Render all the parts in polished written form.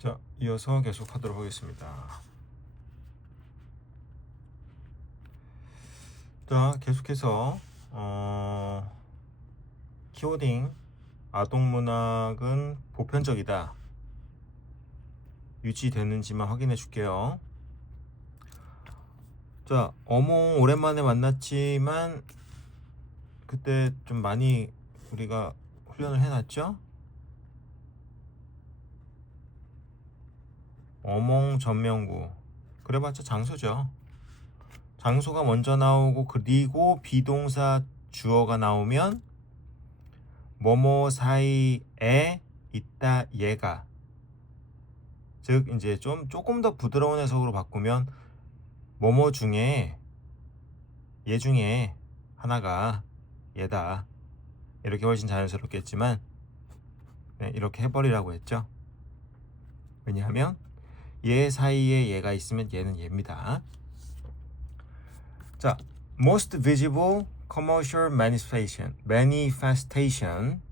자, 이어서 계속하도록 하겠습니다. 자, 계속해서 키워딩 아동문학은 보편적이다. 유지되는지만 확인해 줄게요. 자, 어몽 오랜만에 만났지만 그때 좀 많이 우리가 훈련을 해놨죠? 어몽 전명구 그래봤자 장소죠. 장소가 먼저 나오고 그리고 비동사 주어가 나오면 뭐뭐 사이에 있다 얘가, 즉 이제 조금 더 부드러운 해석으로 바꾸면 뭐뭐 중에 얘 중에 하나가 얘다, 이렇게 훨씬 자연스럽겠지만 네, 이렇게 해버리라고 했죠. 왜냐하면 얘 사이에 얘가 있으면 얘는 얘입니다. 자, most visible commercial manifestation,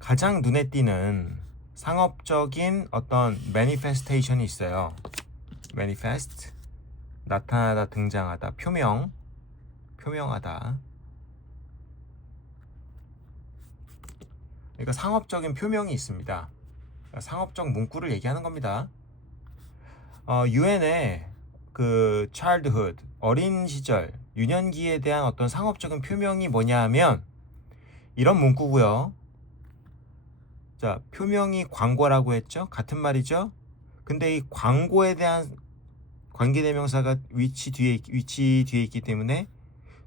가장 눈에 띄는 상업적인 어떤 manifestation이 있어요. manifest, 나타나다, 등장하다, 표명하다. 그러니까 상업적인 표명이 있습니다. 상업적 문구를 얘기하는 겁니다. 유엔의 그 childhood, 어린 시절, 유년기에 대한 어떤 상업적인 표명이 뭐냐 하면 이런 문구고요. 자, 표명이 광고라고 했죠? 같은 말이죠? 근데 이 광고에 대한 관계대명사가 위치 뒤에 있기 때문에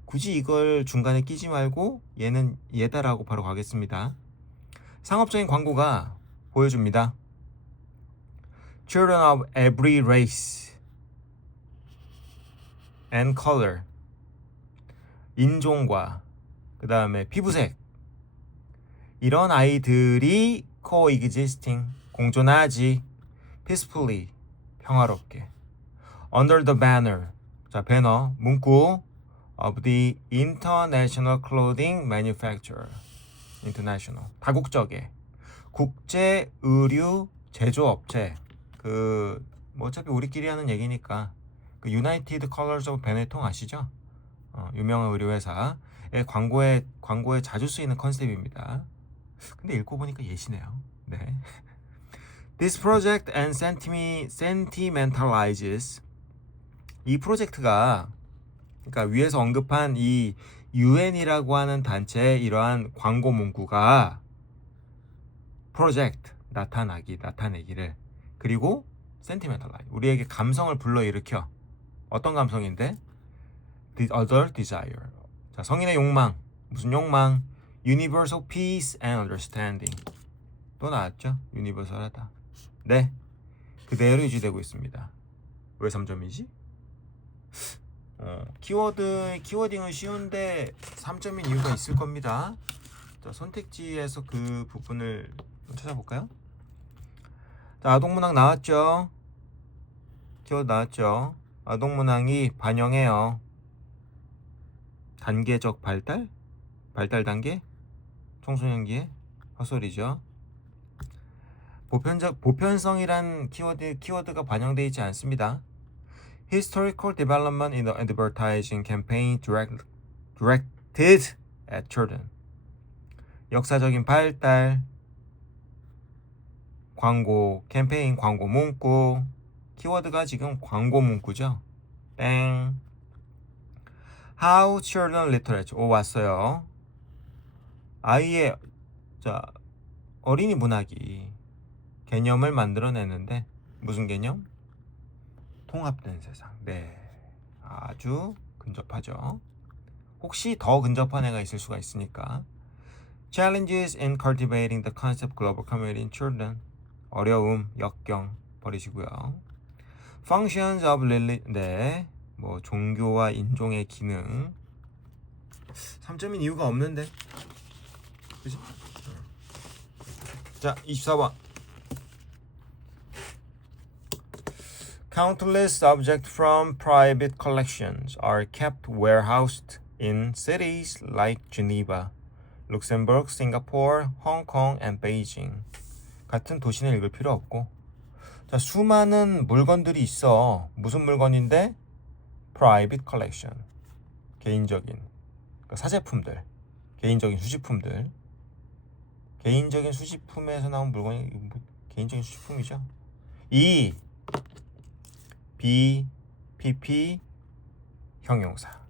굳이 이걸 중간에 끼지 말고 얘는 얘다라고 바로 가겠습니다. 상업적인 광고가 보여줍니다. Children of every race and color, 인종과 그 다음에 피부색, 이런 아이들이 coexisting, 공존하지, peacefully, 평화롭게, under the banner, 자, 배너, 문구 of the international clothing manufacturer, international, 다국적의 국제 의류 제조업체, 뭐 어차피 우리끼리 하는 얘기니까 그 United Colors of Benetton 아시죠? 유명한 의류 회사의 광고에 자주 쓰이는 컨셉입니다. 근데 읽고 보니까 예시네요. 네. This project and sentimentalizes, 이 프로젝트가, 그러니까 위에서 언급한 이 UN이라고 하는 단체의 이러한 광고 문구가 project, 나타내기를, 그리고 sentimentalize, 우리에게 감성을 불러일으켜. 어떤 감성인데? The other desire, 자, 성인의 욕망, 무슨 욕망? Universal peace and understanding, 또 나왔죠? 유니버설하다. 네, 그대로 유지되고 있습니다. 왜 3점이지? 키워딩은 쉬운데 3점인 이유가 있을 겁니다. 자, 선택지에서 그 부분을 찾아볼까요? 자, 아동문학 나왔죠? 키워드 나왔죠? 아동문학이 반영해요. 단계적 발달 단계? 청소년기에 헛소리죠. 보편성이란 키워드가 반영되어 있지 않습니다. Historical development in the advertising campaign directed at children, 역사적인 발달, 광고 캠페인, 광고 문구, 키워드가 지금 광고 문구죠. 땡. How children literature, 오, 왔어요. 아이의, 자, 어린이 문학이 개념을 만들어내는데 무슨 개념? 통합된 세상. 네, 아주 근접하죠. 혹시 더 근접한 애가 있을 수가 있으니까. Challenges in cultivating the concept global community in children, 어려움, 역경 버리시고요. Functions of religion, 네, 뭐 종교와 인종의 기능. 3점인 이유가 없는데, 그치? 자, 24번. Countless objects from private collections are kept warehoused in cities like Geneva, Luxembourg, Singapore, Hong Kong, and Beijing. 같은 도시는 읽을 필요 없고 자, 수많은 물건들이 있어. 무슨 물건인데? Private collection. 개인적인. 그러니까 사제품들. 개인적인 수집품들. 개인적인 수집품에서 나온 물건이 뭐 개인적인 수집품이죠. 이 BPP 형용사.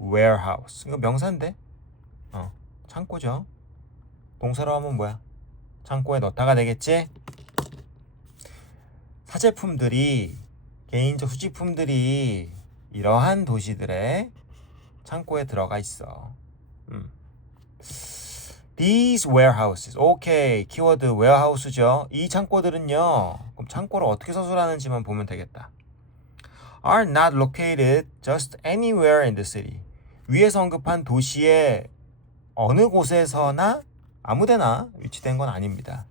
warehouse. 이거 명사인데? 창고죠. 동사로 하면 뭐야? 창고에 넣다가 되겠지? 사제품들이, 개인적 수집품들이 이러한 도시들의 창고에 들어가 있어. These warehouses. 오케이. 키워드 warehouse죠. 이 창고들은요. 그럼 창고를 어떻게 서술하는지만 보면 되겠다. Are not located just anywhere in the city. 위에서 언급한 도시의 어느 곳에서나 아무데나 위치된 건 아닙니다.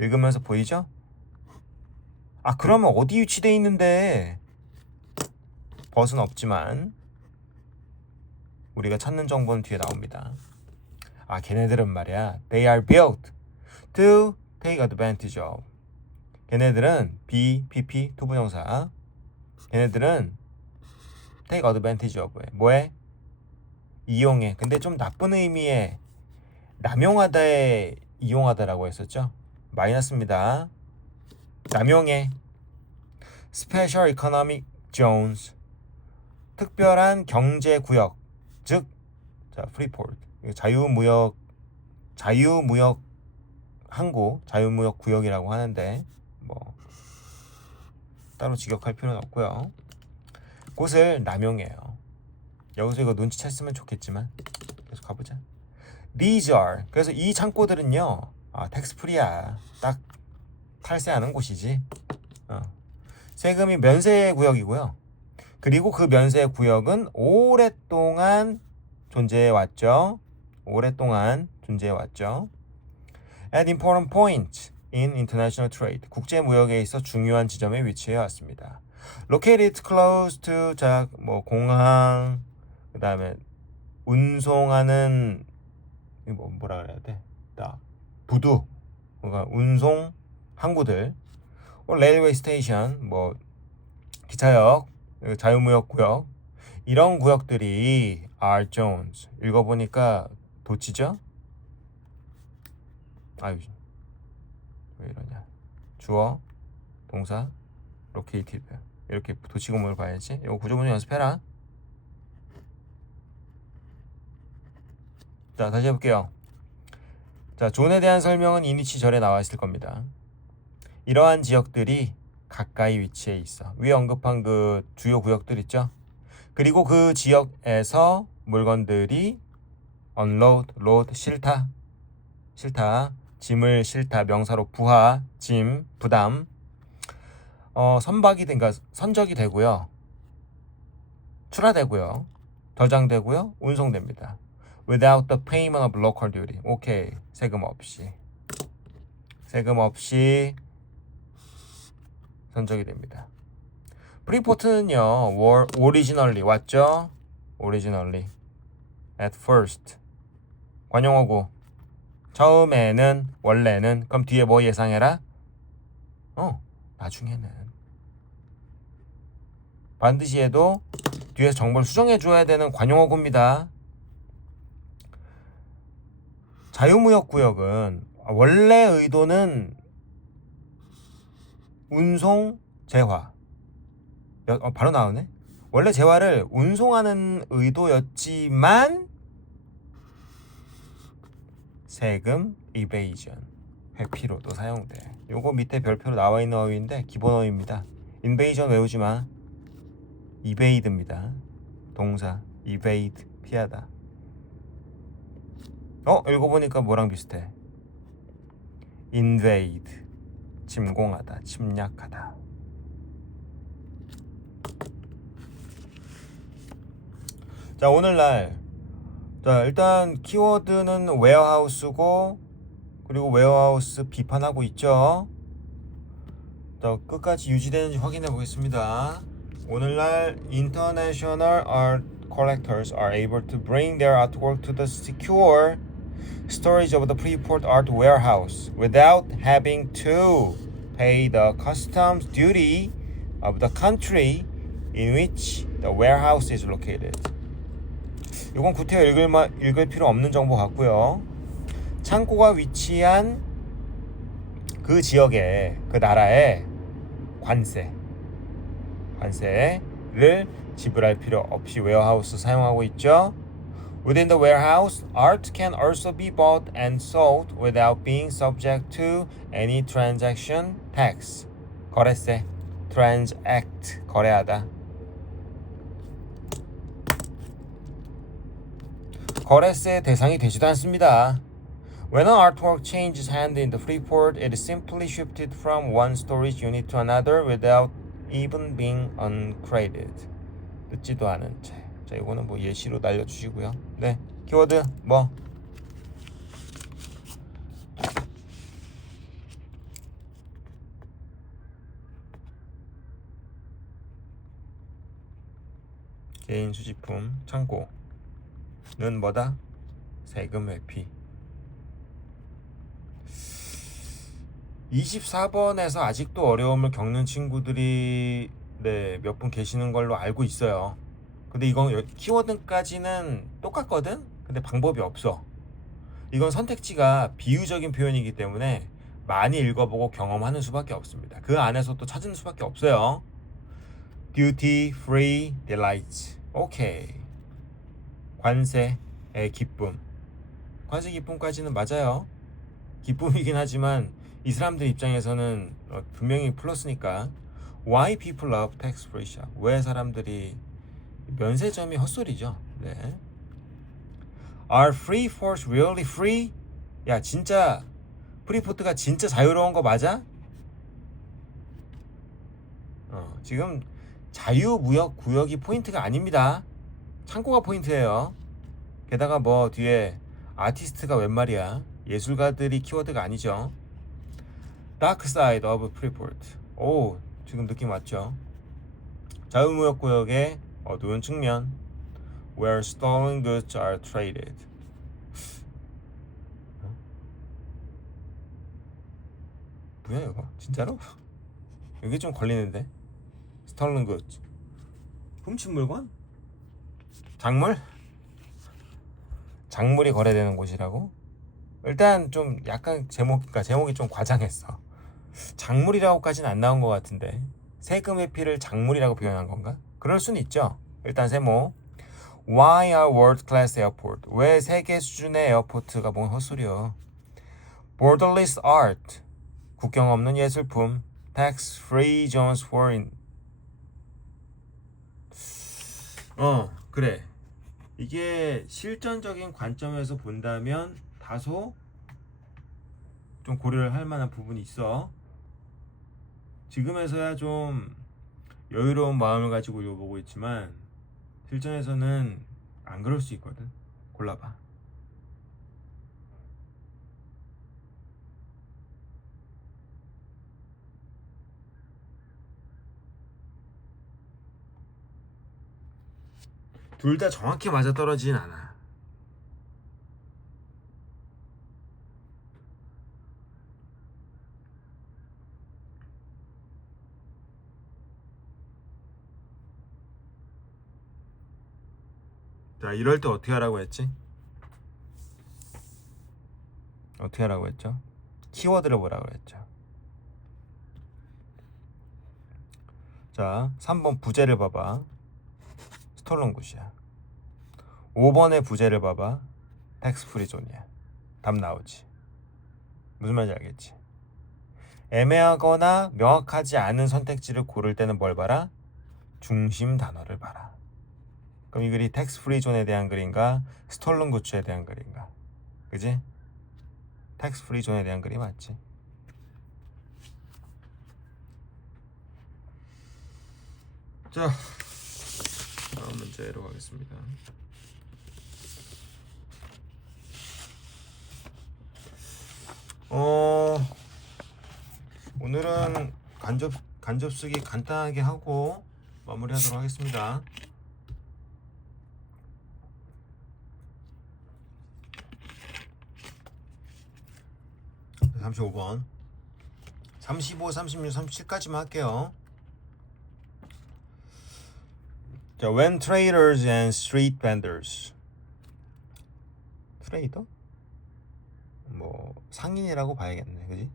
읽으면서 보이죠? 아, 그러면 어디 위치돼 있는데? 벗은 없지만 우리가 찾는 정보는 뒤에 나옵니다. 아, 걔네들은 말이야. They are built to take advantage of. 걔네들은 BPP 투부정사. 걔네들은 take advantage of. 뭐해? 이용해. 근데 좀 나쁜 의미의 남용하다에 이용하다라고 했었죠. 마이너스입니다. 남용해. Special Economic Zones. 특별한 경제구역. 즉, 자, 프리포트. 자유무역 항구, 자유무역 구역이라고 하는데 뭐 따로 직역할 필요는 없고요. 곳을 남용해요. 여기서 이거 눈치챘으면 좋겠지만 계속 가보자. These are. 그래서 이 창고들은요. 텍스프리야. 딱 탈세하는 곳이지. 세금이 면세 구역이고요. 그리고 그 면세 구역은 오랫동안 존재해 왔죠. 오랫동안 존재해 왔죠. At important point in international trade. 국제 무역에 있어 중요한 지점에 위치해 왔습니다. Located close to 뭐 공항, 그다음에 운송하는 뭐라 그래야 돼? 부두. 그러니까 운송 항구들. 레일웨이 스테이션, 뭐 기차역, 자유무역 구역. 이런 구역들이 are zones. 읽어보니까 도치죠? 아유, 왜 이러냐. 주어, 동사, located. 이렇게 도치구문을 봐야지. 이거 구조문제 연습해라. 자, 다시 해볼게요. 자, 존에 대한 설명은 이니치 절에 나와 있을 겁니다. 이러한 지역들이 가까이 위치해 있어. 위에 언급한 그 주요 구역들 있죠? 그리고 그 지역에서 물건들이 unload, load, 실타, 짐을 실타, 명사로 부하, 짐, 부담, 선적이 되고요. 출하되고요. 저장되고요. 운송됩니다. Without the payment of local duty. 오케이. 세금 없이 선적이 됩니다. 프리포트는요. originally 왔죠? originally. at first. 관용어고. 처음에는, 원래는. 그럼 뒤에 뭐 예상해라? 나중에는. 반드시 해도 뒤에서 정보를 수정해 줘야 되는 관용어구입니다. 자유무역구역은 원래 의도는 운송, 재화. 바로 나오네. 원래 재화를 운송하는 의도였지만 세금 이베이전, 회피로도 사용돼. 요거 밑에 별표로 나와 있는 어휘인데 기본 어휘입니다. 인베이전 외우지 마. 이베이드입니다. 동사 이베이드, 피하다. 읽어보니까 뭐랑 비슷해? invade, 침공하다, 침략하다. 자, 오늘날 일단 키워드는 웨어하우스고, 그리고 웨어하우스 비판하고 있죠. 자, 끝까지 유지되는지 확인해 보겠습니다. 오늘날 international art collectors are able to bring their artwork to the secure storage of the Freeport Art Warehouse without having to pay the customs duty of the country in which the warehouse is located. 이건 구태여 읽을 필요 없는 정보 같고요. 창고가 위치한 그 지역에, 그 나라에 관세를 지불할 필요 없이 웨어하우스 사용하고 있죠. Within the warehouse, art can also be bought and sold without being subject to any transaction tax. 거래세, transact, 거래하다. 거래세 대상이 되지도 않습니다. When an artwork changes hand in the Freeport, it is simply shifted from one storage unit to another without even being uncrated. 듣지도 않은 채. 자, 이거는 뭐 예시로 날려주시고요. 네, 키워드 뭐? 개인 수집품 창고는 뭐다? 세금 회피. 24번에서 아직도 어려움을 겪는 친구들이 몇 분 계시는 걸로 알고 있어요. 근데 이건 키워드까지는 똑같거든? 근데 방법이 없어. 이건 선택지가 비유적인 표현이기 때문에 많이 읽어보고 경험하는 수밖에 없습니다. 그 안에서 또 찾는 수밖에 없어요. Duty, free, delight. 오케이. 관세의 기쁨. 관세 기쁨까지는 맞아요. 기쁨이긴 하지만 이 사람들 입장에서는 분명히 플러스니까. Why people love tax-free shop? 왜 사람들이 면세점이 헛소리죠. 네. Are free ports really free? 야, 진짜 프리포트가 진짜 자유로운 거 맞아? 지금 자유무역 구역이 포인트가 아닙니다. 창고가 포인트예요. 게다가 뭐 뒤에 아티스트가 웬 말이야. 예술가들이 키워드가 아니죠. Dark side of Freeport. 오, 지금 느낌 왔죠? 자유무역 구역의 어두운 측면. Where stolen goods are traded. 뭐야 이거? 진짜로? 이게 좀 걸리는데? Stolen goods. 훔친 물건? 작물? 작물이 거래되는 곳이라고? 일단 좀 약간 제목이 좀 과장했어. 작물이라고까지는 안 나온 것 같은데 세금 회피를 작물이라고 표현한 건가? 그럴 수는 있죠. 일단 세모. Why are world class airport? 왜 세계 수준의 에어포트가 뭔 헛소리여. Borderless art. 국경 없는 예술품. Tax free zones for 그래. 이게 실전적인 관점에서 본다면 다소 좀 고려를 할 만한 부분이 있어. 지금에서야 좀 여유로운 마음을 가지고 읽어보고 있지만 실전에서는 안 그럴 수 있거든. 골라봐. 둘 다 정확히 맞아떨어지진 않아. 자, 이럴 때 어떻게 하라고 했지? 어떻게 하라고 했죠? 키워드를 보라고 했죠. 자, 3번 부제를 봐봐. 스톨런 굿이야. 5번의 부제를 봐봐. 텍스 프리 존이야. 답 나오지. 무슨 말인지 알겠지? 애매하거나 명확하지 않은 선택지를 고를 때는 뭘 봐라? 중심 단어를 봐라. 그럼 이 글이 텍스 프리 존에 대한 글인가? 스톨런 굿에 대한 글인가? 그지? 텍스 프리 존에 대한 글이 맞지? 자, 다음 문제로 가겠습니다. 오늘은 간접 쓰기 간단하게 하고 마무리하도록 하겠습니다. 35번 35, 36, 37까지만 할게요. 자, when traders and street vendors. 트레이더? 뭐 상인이라고 봐야겠네, 그지?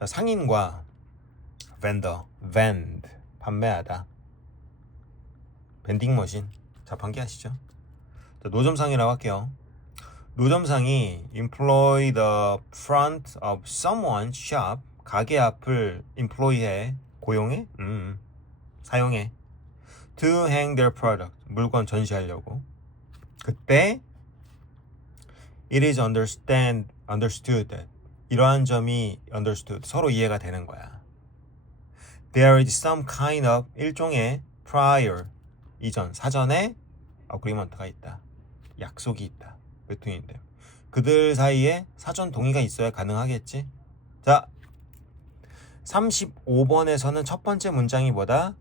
자, 상인과 vendor, vend, 판매하다. 밴딩 머신. 자판기 아시죠? 자, 노점상이라고 할게요. 노점상이 employ the front of someone's shop. 가게 앞을 employ해, 고용해, 사용해. to hang their product. 물건 전시하려고. 그때 it is understood that. 이러한 점이 understood. 서로 이해가 되는 거야. There is some kind of 일종의 prior. 이전, 사전에 agreement가 있다. 약속이 있다. between them. 그들 사이에 사전 동의가 있어야 가능하겠지. 자, 35번에서는 첫 번째 문장이 뭐다?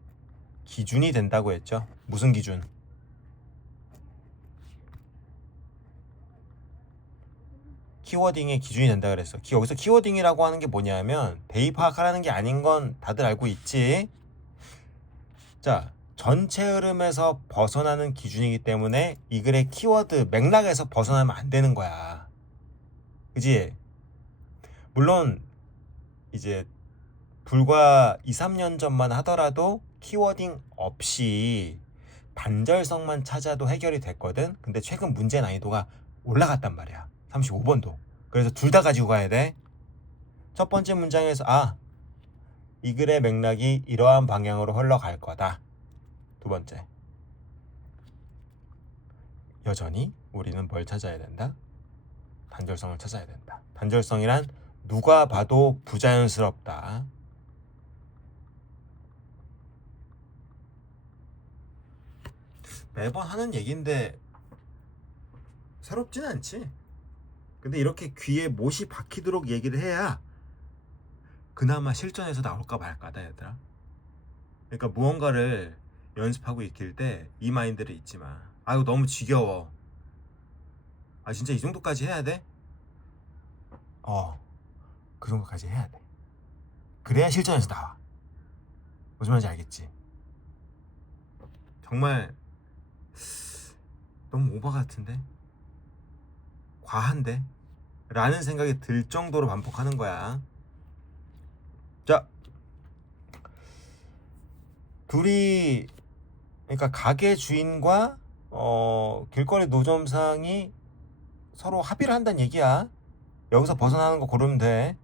기준이 된다고 했죠. 무슨 기준? 키워딩의 기준이 된다 그랬어. 여기서 키워딩이라고 하는 게 뭐냐면 대입 파악하라는 게 아닌 건 다들 알고 있지. 자, 전체 흐름에서 벗어나는 기준이기 때문에 이 글의 키워드 맥락에서 벗어나면 안 되는 거야. 그지? 물론 이제 불과 2, 3년 전만 하더라도 키워딩 없이 단절성만 찾아도 해결이 됐거든. 근데 최근 문제 난이도가 올라갔단 말이야. 35번도. 그래서 둘 다 가지고 가야 돼. 첫 번째 문장에서 이 글의 맥락이 이러한 방향으로 흘러갈 거다. 두 번째, 여전히 우리는 뭘 찾아야 된다? 단절성을 찾아야 된다. 단절성이란 누가 봐도 부자연스럽다. 매번 하는 얘기인데 새롭진 않지. 근데 이렇게 귀에 못이 박히도록 얘기를 해야 그나마 실전에서 나올까 말까다, 얘들아. 그러니까 무언가를 연습하고 익힐 때 이 마인드를 잊지 마. 이거 너무 지겨워. 진짜 이 정도까지 해야 돼? 그 정도까지 해야 돼. 그래야 실전에서 나와. 무슨 말인지 알겠지? 정말 너무 오버 같은데? 과한데? 라는 생각이 들 정도로 반복하는 거야. 자, 둘이, 그러니까 가게 주인과 길거리 노점상이 서로 합의를 한다는 얘기야. 여기서 벗어나는 거 고르면 돼.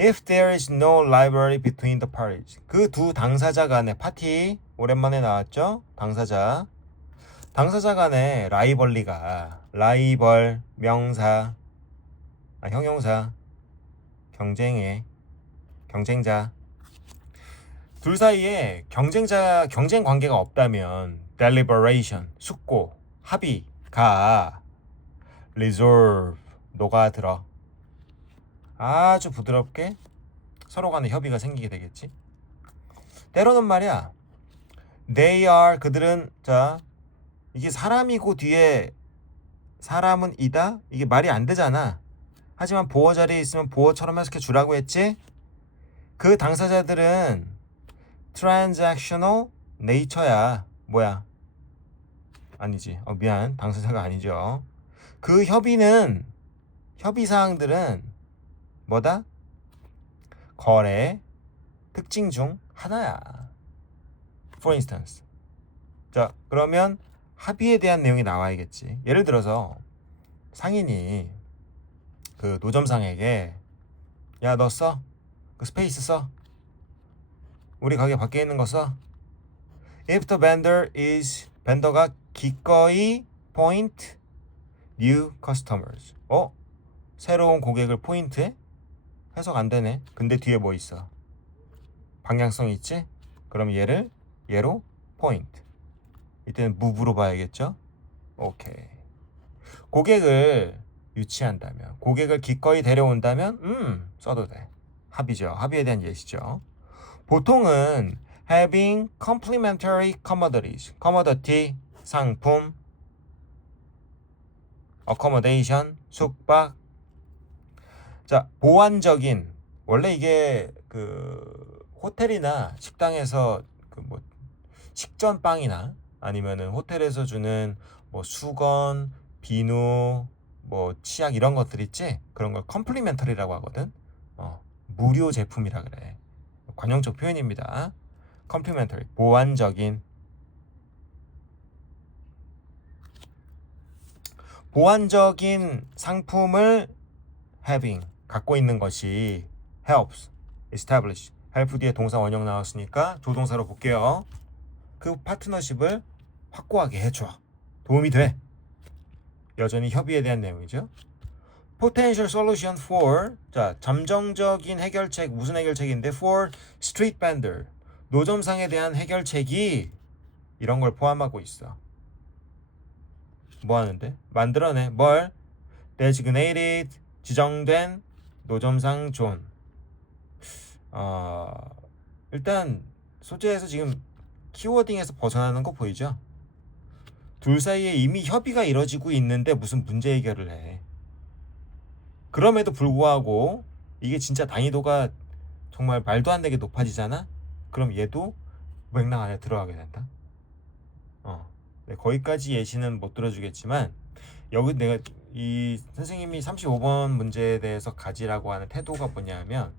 If there is no rivalry between the parties. 그 두 당사자 간의 파티, 오랜만에 나왔죠? 당사자 간의 라이벌리가, 라이벌, 명사, 형용사, 경쟁자. 둘 사이에 경쟁 관계가 없다면 deliberation, 숙고, 합의가 resolve, 녹아들어. 아주 부드럽게 서로 간에 협의가 생기게 되겠지. 때로는 말이야, they are, 그들은, 자, 이게 사람이고 뒤에 사람은 이다? 이게 말이 안 되잖아. 하지만 보어 자리에 있으면 보어처럼 해석해 주라고 했지. 그 당사자들은 transactional nature야. 뭐야? 아니지. 미안. 당사자가 아니죠. 그 협의사항들은 뭐다? 거래 특징 중 하나야. For instance. 자, 그러면 합의에 대한 내용이 나와야겠지. 예를 들어서 상인이 그 노점상에게, 야, 너 써? 그 스페이스 써? 우리 가게 밖에 있는 거 써? If the vendor가 기꺼이 point new customers. 새로운 고객을 포인트해? 해석 안 되네. 근데 뒤에 뭐 있어? 방향성 있지? 그럼 얘로 point. 이때는 move로 봐야겠죠? 오케이. 고객을 유치한다면, 고객을 기꺼이 데려온다면 써도 돼. 합의죠. 합의에 대한 예시죠. 보통은 having complementary commodities, commodity, 상품, accommodation, 숙박. 자, 보완적인 원래 이게 그 호텔이나 식당에서 그 뭐 식전빵이나 아니면은 호텔에서 주는 뭐 수건, 비누, 뭐 치약 이런 것들 있지? 그런 걸 컴플리멘터리라고 하거든. 무료 제품이라 그래. 관용적 표현입니다. 컴플리멘터리, 보완적인 상품을 having, 갖고 있는 것이 helps, establish, help 뒤에 동사 원형 나왔으니까 조동사로 볼게요. 그 파트너십을 확고하게 해줘. 도움이 돼. 여전히 협의에 대한 내용이죠. potential solution for, 자, 잠정적인 해결책, 무슨 해결책인데 for street vendor, 노점상에 대한 해결책이 이런 걸 포함하고 있어. 뭐 하는데? 만들어내. 뭘? designated, 지정된 노점상 존. 일단 소재에서 지금 키워딩에서 벗어나는 거 보이죠? 둘 사이에 이미 협의가 이뤄지고 있는데 무슨 문제 해결을 해. 그럼에도 불구하고 이게 진짜 난이도가 정말 말도 안 되게 높아지잖아? 그럼 얘도 맥락 안에 들어가게 된다. 네, 거기까지 예시는 못 들어주겠지만 여기 내가 이 선생님이 35번 문제에 대해서 가지라고 하는 태도가 뭐냐면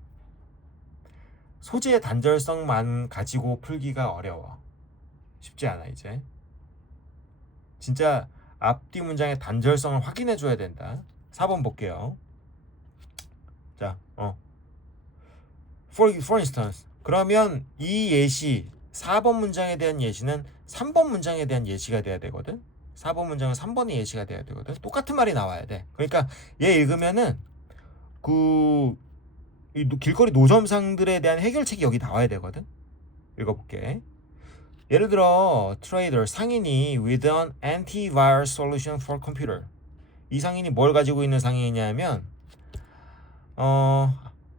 소재의 단절성만 가지고 풀기가 어려워. 쉽지 않아 이제. 진짜 앞뒤 문장의 단절성을 확인해 줘야 된다. 4번 볼게요. 자, for instance. 그러면 이 예시 4번 문장에 대한 예시는 3번 문장에 대한 예시가 돼야 되거든. 4번 문장은 3번의 예시가 돼야 되거든. 똑같은 말이 나와야 돼. 그러니까 얘 읽으면은 이 길거리 노점상들에 대한 해결책이 여기 나와야 되거든. 읽어볼게. 예를 들어 트레이더 상인이 with an antivirus solution for computer. 이 상인이 뭘 가지고 있는 상인이냐면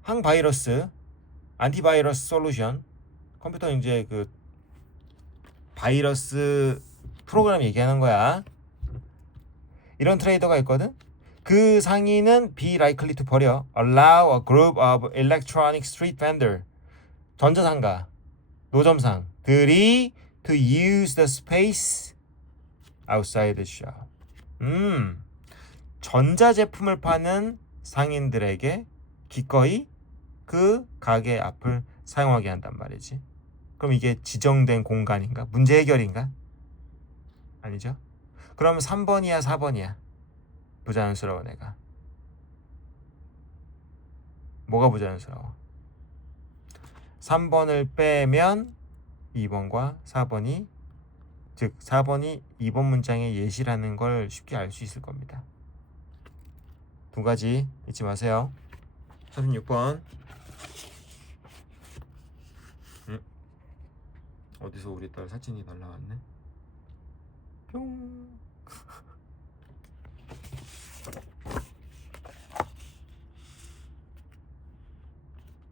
항바이러스 안티바이러스 솔루션, 컴퓨터 이제 그 바이러스 프로그램 얘기하는 거야. 이런 트레이더가 있거든. 그 상인은 be likely to 버려 allow a group of electronic street vendor, 전자상가 노점상들이 to use the space outside the shop. 전자제품을 파는 상인들에게 기꺼이 그 가게 앞을 사용하게 한단 말이지. 그럼 이게 지정된 공간인가? 문제 해결인가? 아니죠. 그럼 3번이야 4번이야? 부자연스러워. 내가 뭐가 부자연스러워? 3번을 빼면 2번과 4번이, 즉 4번이 2번 문장의 예시라는 걸 쉽게 알 수 있을 겁니다. 두 가지 잊지 마세요. 36번. 어디서 우리 딸 사진이 날라왔네. 뿅.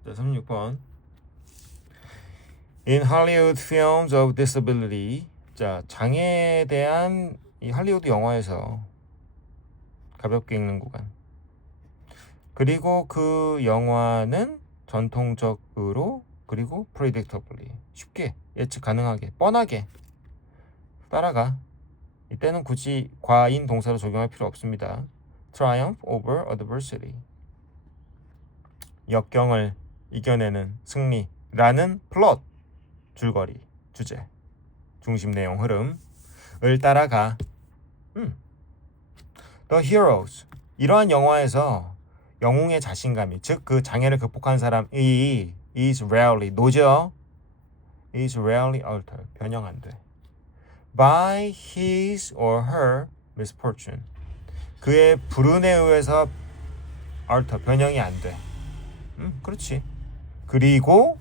자, 36번. In Hollywood films of disability. 자, 장애에 대한 이 할리우드 영화에서 가볍게 읽는 구간. 그리고 그 영화는 전통적으로, 그리고 predictably, 쉽게 예측 가능하게, 뻔하게 따라가. 이때는 굳이 과인 동사로 적용할 필요 없습니다. Triumph over adversity. 역경을 이겨내는 승리라는 플롯, 줄거리, 주제, 중심 내용, 흐름을 따라가. The heroes. 이러한 영화에서 영웅의 자신감이, 즉 그 장애를 극복한 사람이 is rarely, 노죠. is rarely altered, 변형 안 돼. by his or her misfortune. 그의 불운에 의해서 alter, 변형이 안 돼. 그렇지. 그리고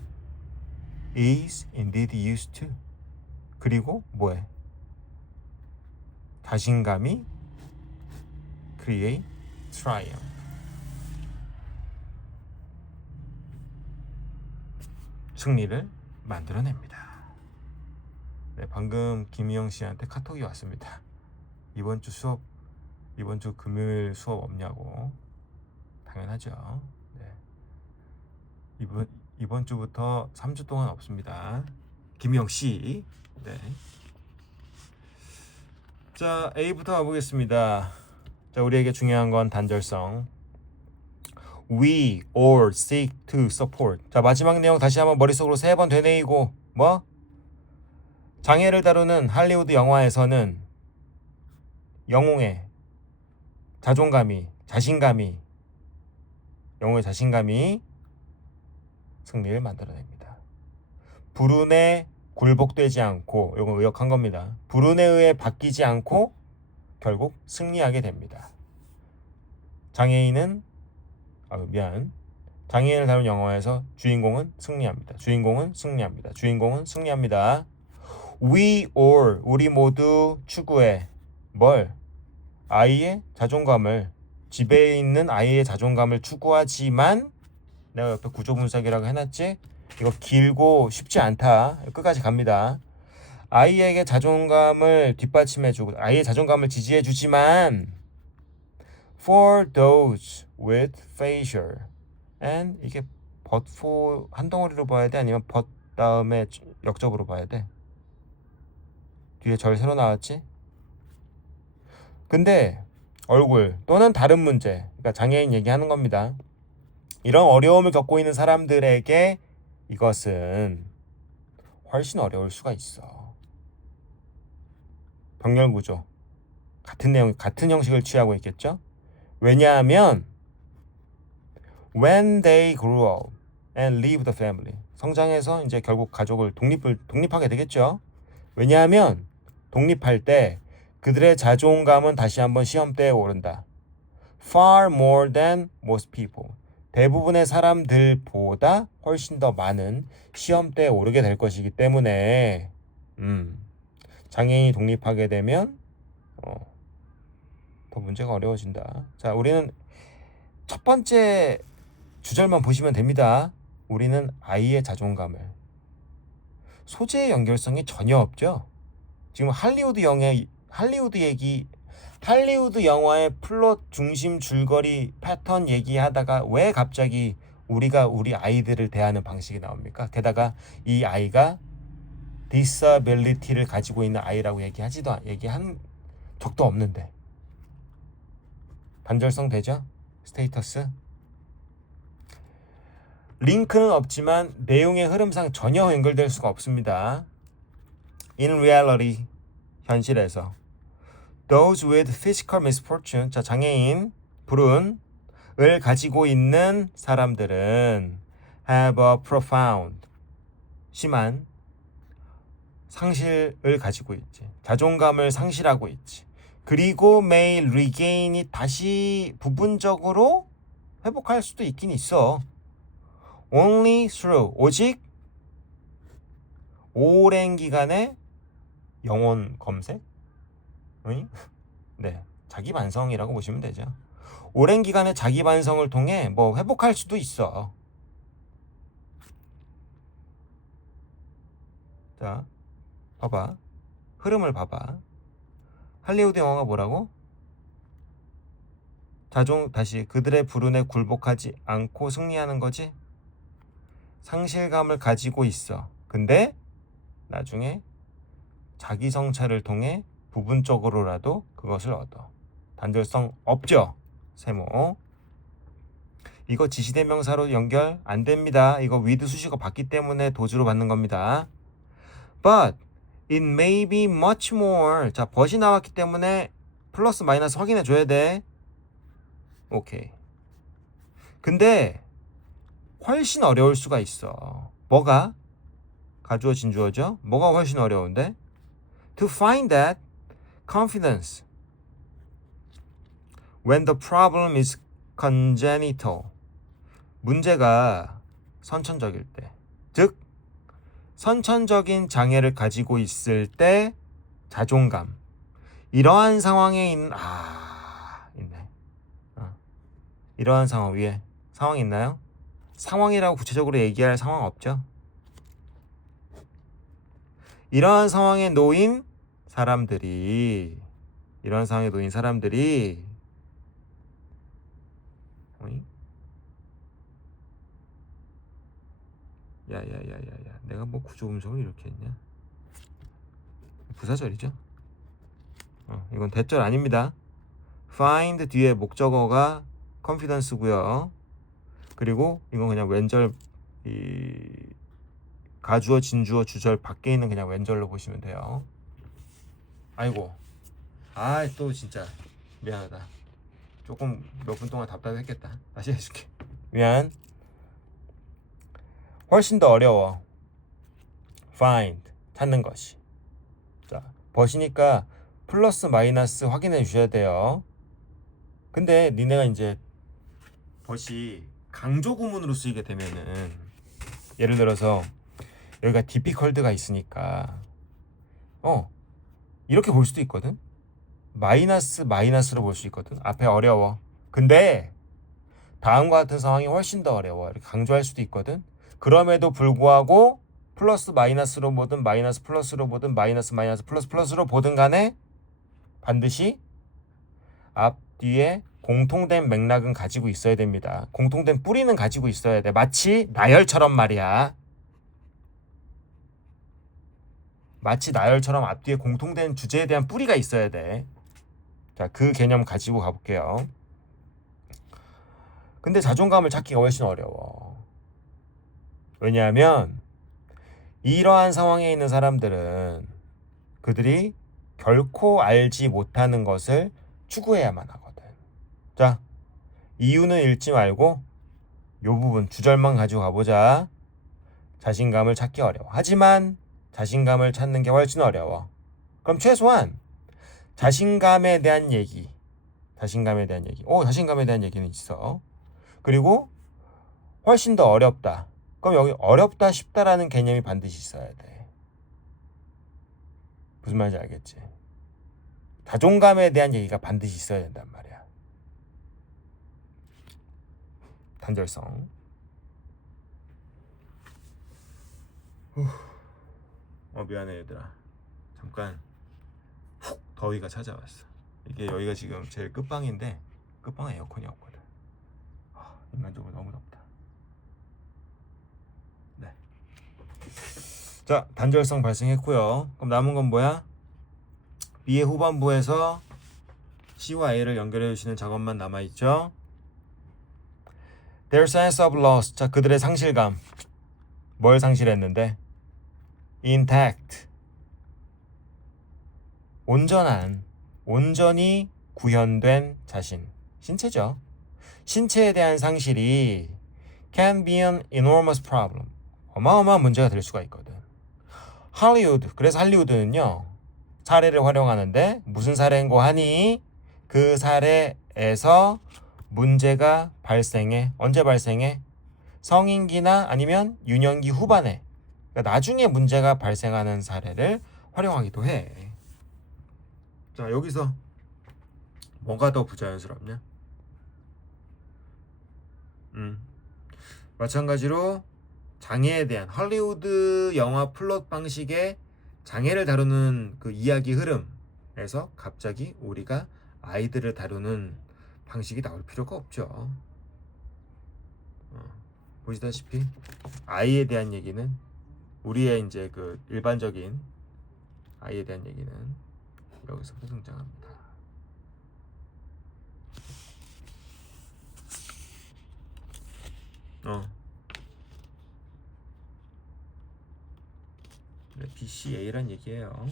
is indeed used to. 그리고 뭐해? 자신감이 create triumph. 승리를 만들어냅니다. 네, 방금 김희영 씨한테 카톡이 왔습니다. 이번 주 금요일 수업 없냐고. 당연하죠. 네. 이번 주부터 3주 동안 없습니다. 김영 씨. 네. 자, A부터 가보겠습니다. 자, 우리에게 중요한 건 단절성. We all seek to support. 자, 마지막 내용 다시 한번 머릿속으로 3번 되뇌이고 뭐? 장애를 다루는 할리우드 영화에서는 영웅의 영웅의 자신감이 승리를 만들어냅니다. 불운에 굴복되지 않고, 이건 의역한 겁니다. 불운에 의해 바뀌지 않고 결국 승리하게 됩니다. 장애인을 다룬 영화에서 주인공은 승리합니다. 우리 모두 추구해. 뭘? 집에 있는 아이의 자존감을 추구하지만, 내가 옆에 구조 분석이라고 해놨지? 이거 길고 쉽지 않다. 끝까지 갑니다. 아이에게 자존감을 뒷받침해주고, 아이의 자존감을 지지해주지만, for those with facial, and 이게 but for 한 덩어리로 봐야 돼? 아니면 but 다음에 역접으로 봐야 돼? 뒤에 절 새로 나왔지? 근데 얼굴 또는 다른 문제, 그러니까 장애인 얘기하는 겁니다. 이런 어려움을 겪고 있는 사람들에게 이것은 훨씬 어려울 수가 있어. 병렬구조. 같은 형식을 취하고 있겠죠? 왜냐하면 when they grow up and leave the family, 성장해서 이제 결국 가족을 독립하게 되겠죠? 왜냐하면 독립할 때 그들의 자존감은 다시 한번 시험대에 오른다. Far more than most people. 대부분의 사람들보다 훨씬 더 많은 시험대에 오르게 될 것이기 때문에 장애인이 독립하게 되면 더 문제가 어려워진다. 자, 우리는 첫 번째 주절만 보시면 됩니다. 우리는 아이의 자존감을. 소재의 연결성이 전혀 없죠. 지금 할리우드 영화의 플롯 중심 줄거리 패턴 얘기하다가 왜 갑자기 우리가 우리 아이들을 대하는 방식이 나옵니까? 게다가 이 아이가 disability를 가지고 있는 아이라고 얘기한 적도 없는데. 단절성 되죠? 스테이터스. 링크는 없지만 내용의 흐름상 전혀 연결될 수가 없습니다. In reality, 현실에서 those with physical misfortune, 자, 장애인, 불운을 가지고 있는 사람들은 have a profound, 심한 상실을 가지고 있지. 자존감을 상실하고 있지. 그리고 may regain이 다시 부분적으로 회복할 수도 있긴 있어. only through, 오직 오랜 기간의 영혼 검색? 네, 자기 반성이라고 보시면 되죠. 오랜 기간의 자기 반성을 통해 뭐 회복할 수도 있어. 자, 봐봐. 흐름을 봐봐. 할리우드 영화가 뭐라고? 다시 그들의 불운에 굴복하지 않고 승리하는 거지? 상실감을 가지고 있어. 근데 나중에 자기 성찰을 통해 부분적으로라도 그것을 얻어. 단절성 없죠? 세모. 이거 지시대명사로 연결 안 됩니다. 이거 with 수식어 받기 때문에 도주로 받는 겁니다. But it may be much more. 자, but이 나왔기 때문에 플러스 마이너스 확인해 줘야 돼. 오케이. 근데 훨씬 어려울 수가 있어. 뭐가? 가주어 진주어죠? 뭐가 훨씬 어려운데? To find that confidence when the problem is congenital. 문제가 선천적일 때. 즉, 선천적인 장애를 가지고 있을 때 자존감. 이러한 상황에 있네. 이러한 상황 위에 상황이 있나요? 상황이라고 구체적으로 얘기할 상황 없죠? 이러한 상황에 놓인 사람들이 야야야야야, 내가 뭐 구조 음성을 이렇게 했냐? 부사절이죠. 이건 대절 아닙니다. find 뒤에 목적어가 confidence고요. 그리고 이건 그냥 왼절, 이 가주어, 진주어, 주절 밖에 있는 그냥 왼절로 보시면 돼요. 아이고, 또 진짜 미안하다. 조금 몇 분 동안 답답했겠다. 다시 해줄게. 미안. 훨씬 더 어려워. find 찾는 것이. 자, 버시니까 플러스 마이너스 확인해 주셔야 돼요. 근데 니네가 이제 버시 강조 구문으로 쓰이게 되면은, 예를 들어서 여기가 difficult가 있으니까 이렇게 볼 수도 있거든. 마이너스로 볼 수 있거든. 앞에 어려워. 근데 다음과 같은 상황이 훨씬 더 어려워. 이렇게 강조할 수도 있거든. 그럼에도 불구하고 플러스 마이너스로 보든 마이너스 플러스로 보든 마이너스 플러스 플러스로 보든 간에 반드시 앞뒤에 공통된 맥락은 가지고 있어야 됩니다. 공통된 뿌리는 가지고 있어야 돼. 마치 나열처럼 말이야. 마치 나열처럼 앞뒤에 공통된 주제에 대한 뿌리가 있어야 돼. 자, 그 개념 가지고 가볼게요. 근데 자존감을 찾기가 훨씬 어려워. 왜냐하면 이러한 상황에 있는 사람들은 그들이 결코 알지 못하는 것을 추구해야만 하거든. 자, 이유는 읽지 말고 요 부분 주절만 가지고 가보자. 자신감을 찾기 어려워. 하지만 자신감을 찾는 게 훨씬 어려워. 그럼 최소한 자신감에 대한 얘기. 자신감에 대한 얘기는 있어. 그리고 훨씬 더 어렵다. 그럼 여기 어렵다, 쉽다라는 개념이 반드시 있어야 돼. 무슨 말인지 알겠지? 자존감에 대한 얘기가 반드시 있어야 된단 말이야. 단절성. 미안해 얘들아. 잠깐 훅 더위가 찾아왔어. 이게 여기가 지금 제일 끝방인데 끝방에 에어컨이 없거든. 인간적으로 너무 덥다. 네. 자, 단절성 발생했고요. 그럼 남은 건 뭐야? B의 후반부에서 C와 A를 연결해 주시는 작업만 남아있죠. Their sense of loss. 자, 그들의 상실감. 뭘 상실했는데? Intact. 온전히 구현된 자신. 신체죠. 신체에 대한 상실이 can be an enormous problem. 어마어마한 문제가 될 수가 있거든. 그래서 할리우드는요, 사례를 활용하는데 무슨 사례인고 하니 그 사례에서 문제가 발생해. 언제 발생해? 성인기나 아니면 유년기 후반에. 그러니까 나중에 문제가 발생하는 사례를 활용하기도 해. 자, 여기서 뭐가 더 부자연스럽냐? 마찬가지로 장애에 대한 할리우드 영화 플롯 방식의 장애를 다루는 그 이야기 흐름에서 갑자기 우리가 아이들을 다루는 방식이 나올 필요가 없죠. 보시다시피 아이에 대한 얘기는, 우리의 이제 그 일반적인 아이에 대한 얘기는 여기서부터 등장합니다. BCA란 얘기예요.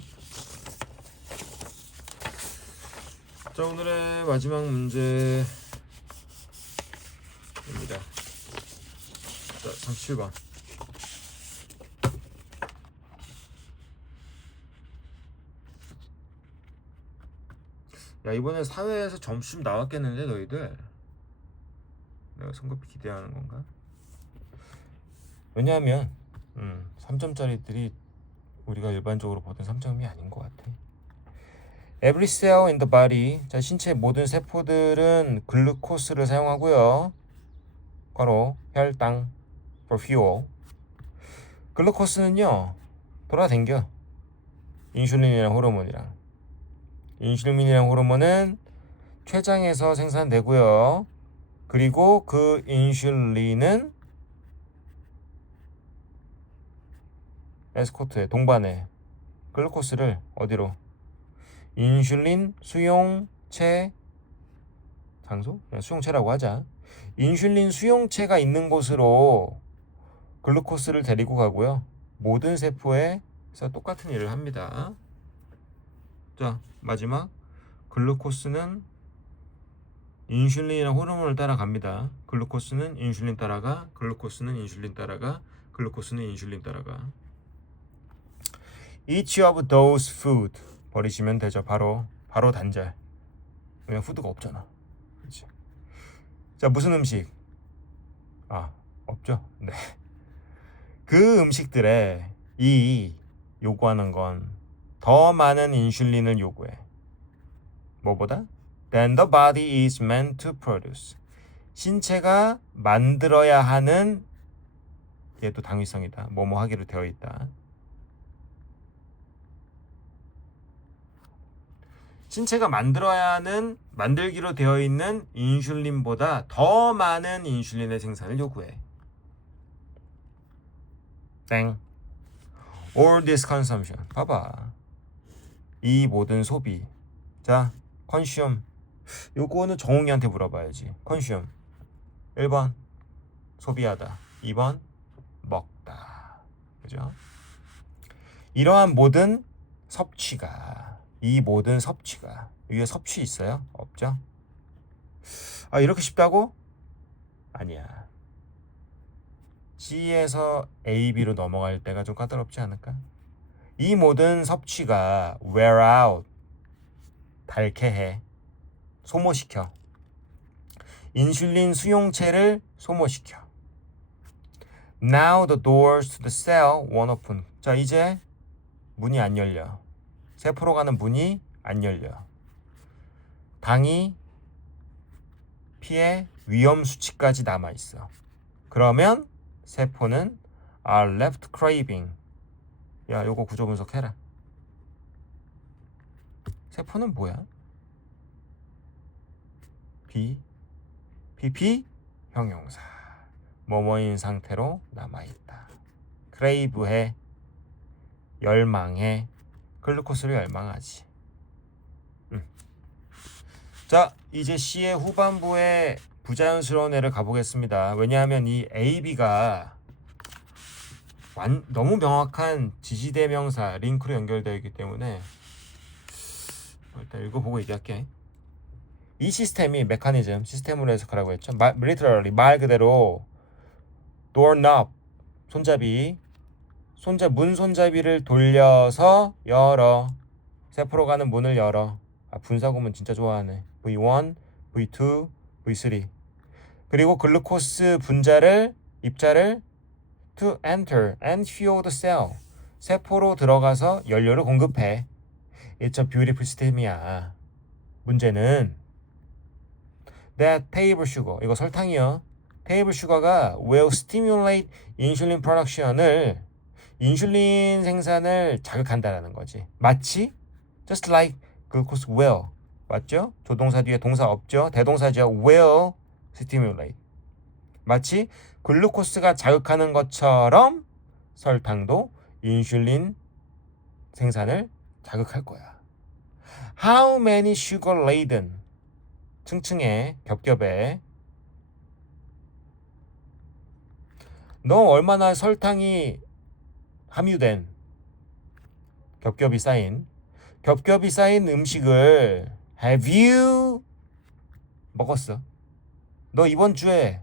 자, 오늘의 마지막 문제입니다. 자, 37번. 야, 이번에 사회에서 점수 좀 나왔겠는데 너희들? 내가 성급히 기대하는 건가? 왜냐하면 3점짜리들이 우리가 일반적으로 보던 3점이 아닌 것 같아. Every cell in the body. 자, 신체의 모든 세포들은 글루코스를 사용하고요. 괄호 혈당 for fuel. 글루코스는요, 돌아댕겨. 인슐린이랑 호르몬이랑. 인슐린이랑 호르몬은 췌장에서 생산되고요. 그리고 그 인슐린은 에스코트에 동반해 글루코스를 어디로? 인슐린 수용체 장소? 그냥 수용체라고 하자. 인슐린 수용체가 있는 곳으로 글루코스를 데리고 가고요. 모든 세포에서 똑같은 일을 합니다. 자, 마지막 글루코스는 인슐린이나 호르몬을 따라갑니다. 글루코스는 인슐린 따라가, 글루코스는 인슐린 따라가, 글루코스는 인슐린 따라가. Each of those food 버리시면 되죠. 바로 단절. 왜냐면 푸드가 없잖아. 그렇지. 자, 무슨 음식? 없죠. 네. 그 음식들에 이 요구하는 건 더 많은 인슐린을 요구해. 뭐보다? Than the body is meant to produce. 신체가 만들어야 하는 얘도 당위성이다. 뭐뭐 하기로 되어 있다. 신체가 만들어야 하는 만들기로 되어 있는 인슐린보다 더 많은 인슐린의 생산을 요구해. 땡. All this consumption. 봐봐. 이 모든 소비. 자, consume. 요거는 정웅이한테 물어봐야지. consume. 1번 소비하다. 2번 먹다. 그죠? 이러한 모든 섭취가 위에 섭취 있어요? 없죠? 이렇게 쉽다고? 아니야. C에서 A, B로 넘어갈 때가 좀 까다롭지 않을까? 이 모든 섭취가 wear out, 닳게 해, 소모시켜. 인슐린 수용체를 소모시켜. Now the doors to the cell won't open. 자, 이제 문이 안 열려. 세포로 가는 문이 안 열려. 당이 피에 위험 수치까지 남아 있어. 그러면 세포는 are left craving. 야, 요거 구조 분석해라. 세포는 뭐야? PP 형용사. 뭐뭐인 상태로 남아있다. 크레이브해. 열망해. 글루코스를 열망하지. 자, 이제 C의 후반부에 부자연스러운 애를 가보겠습니다. 왜냐하면 이 A, B가 너무 명확한 지지대명사 링크로 연결되어 있기 때문에 일단 읽어보고 얘기할게. 이 시스템이 메커니즘, 시스템으로 해석하라고 했죠. literally 말 그대로 doorknob, 손잡이, 문 손잡이를 돌려서 열어. 세포로 가는 문을 열어. 분사구문 진짜 좋아하네. V1, V2, V3. 그리고 글루코스 입자를 to enter and fuel the cell. 세포로 들어가서 연료를 공급해. It's a beautiful system이야. 문제는 that table sugar, 이거 설탕이요. table sugar가 will stimulate insulin production을 인슐린 생산을 자극한다라는 거지. 마치 just like glucose will. 맞죠? 조동사 뒤에 동사 없죠? 대동사죠. will stimulate. 마치 글루코스가 자극하는 것처럼 설탕도 인슐린 생산을 자극할 거야. How many sugar laden? 층층에 겹겹에 너 얼마나 설탕이 함유된 겹겹이 쌓인 음식을 have you 먹었어? 너 이번 주에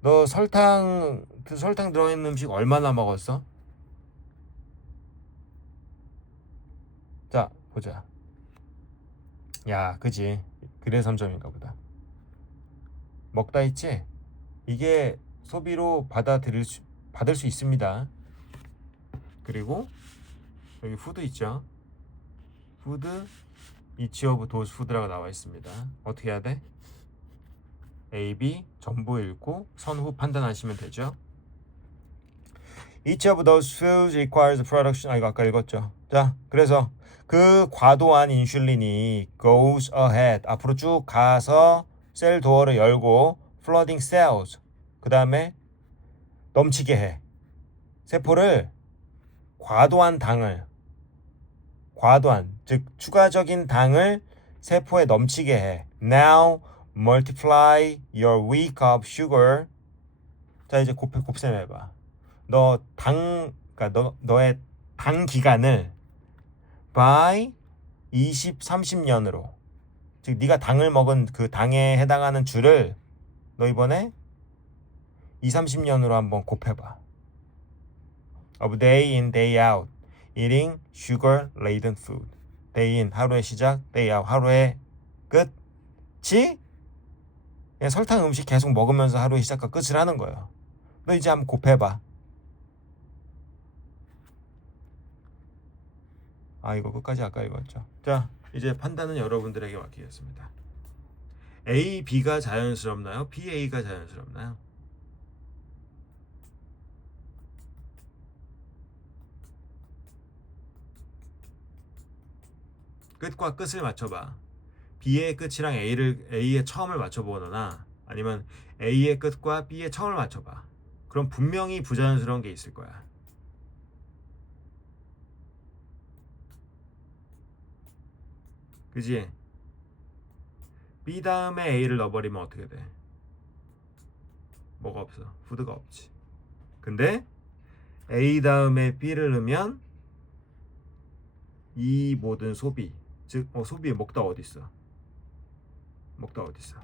너 설탕 들어있는 음식 얼마나 먹었어? 자, 보자. 야, 그지? 그래서 3점인가 보다. 먹다 했지? 이게 소비로 받을 수 있습니다. 그리고 여기 푸드 있죠? 푸드 each of those food라고 나와 있습니다. 어떻게 해야 돼? A, B 전부 읽고 선후 판단하시면 되죠. Each of those foods requires production. 이거 아까 읽었죠. 자, 그래서 그 과도한 인슐린이 goes ahead. 앞으로 쭉 가서 셀 도어를 열고 flooding cells. 그 다음에 넘치게 해. 세포를 과도한 당을, 과도한, 즉 추가적인 당을 세포에 넘치게 해. Now multiply your week of sugar. 자, 이제 곱셈 해봐. 그러니까 너의 당 기간을 by 20, 30년으로. 즉 네가 당을 먹은 그 당에 해당하는 주를 너 이번에 2, 30년으로 한번 곱해봐. Of day in, day out, eating sugar-laden food. Day in, 하루의 시작, day out, 하루의 끝이 그냥 설탕 음식 계속 먹으면서 하루의 시작과 끝을 하는 거예요. 너 이제 한번 곱해봐. 이거 끝까지 아까 읽었죠. 자, 이제 판단은 여러분들에게 맡기겠습니다. A, B가 자연스럽나요? B, A가 자연스럽나요? 끝과 끝을 맞춰봐. B의 끝이랑 A의 처음을 맞춰보거나 아니면 A의 끝과 B의 처음을 맞춰봐. 그럼 분명히 부자연스러운 게 있을 거야. 그지? B 다음에 A를 넣어버리면 어떻게 돼? 뭐가 없어? 푸드가 없지. 근데 A 다음에 B를 넣으면 이 모든 소비, 즉 소비의 먹다 어디 있어? 먹다 어디 있어?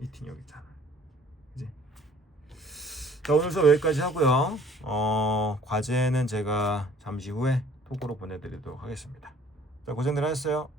이팅 여기 있잖아. 그지? 자, 오늘 수업 여기까지 하고요. 과제는 제가 잠시 후에 톡으로 보내드리도록 하겠습니다. 자, 고생들 하셨어요.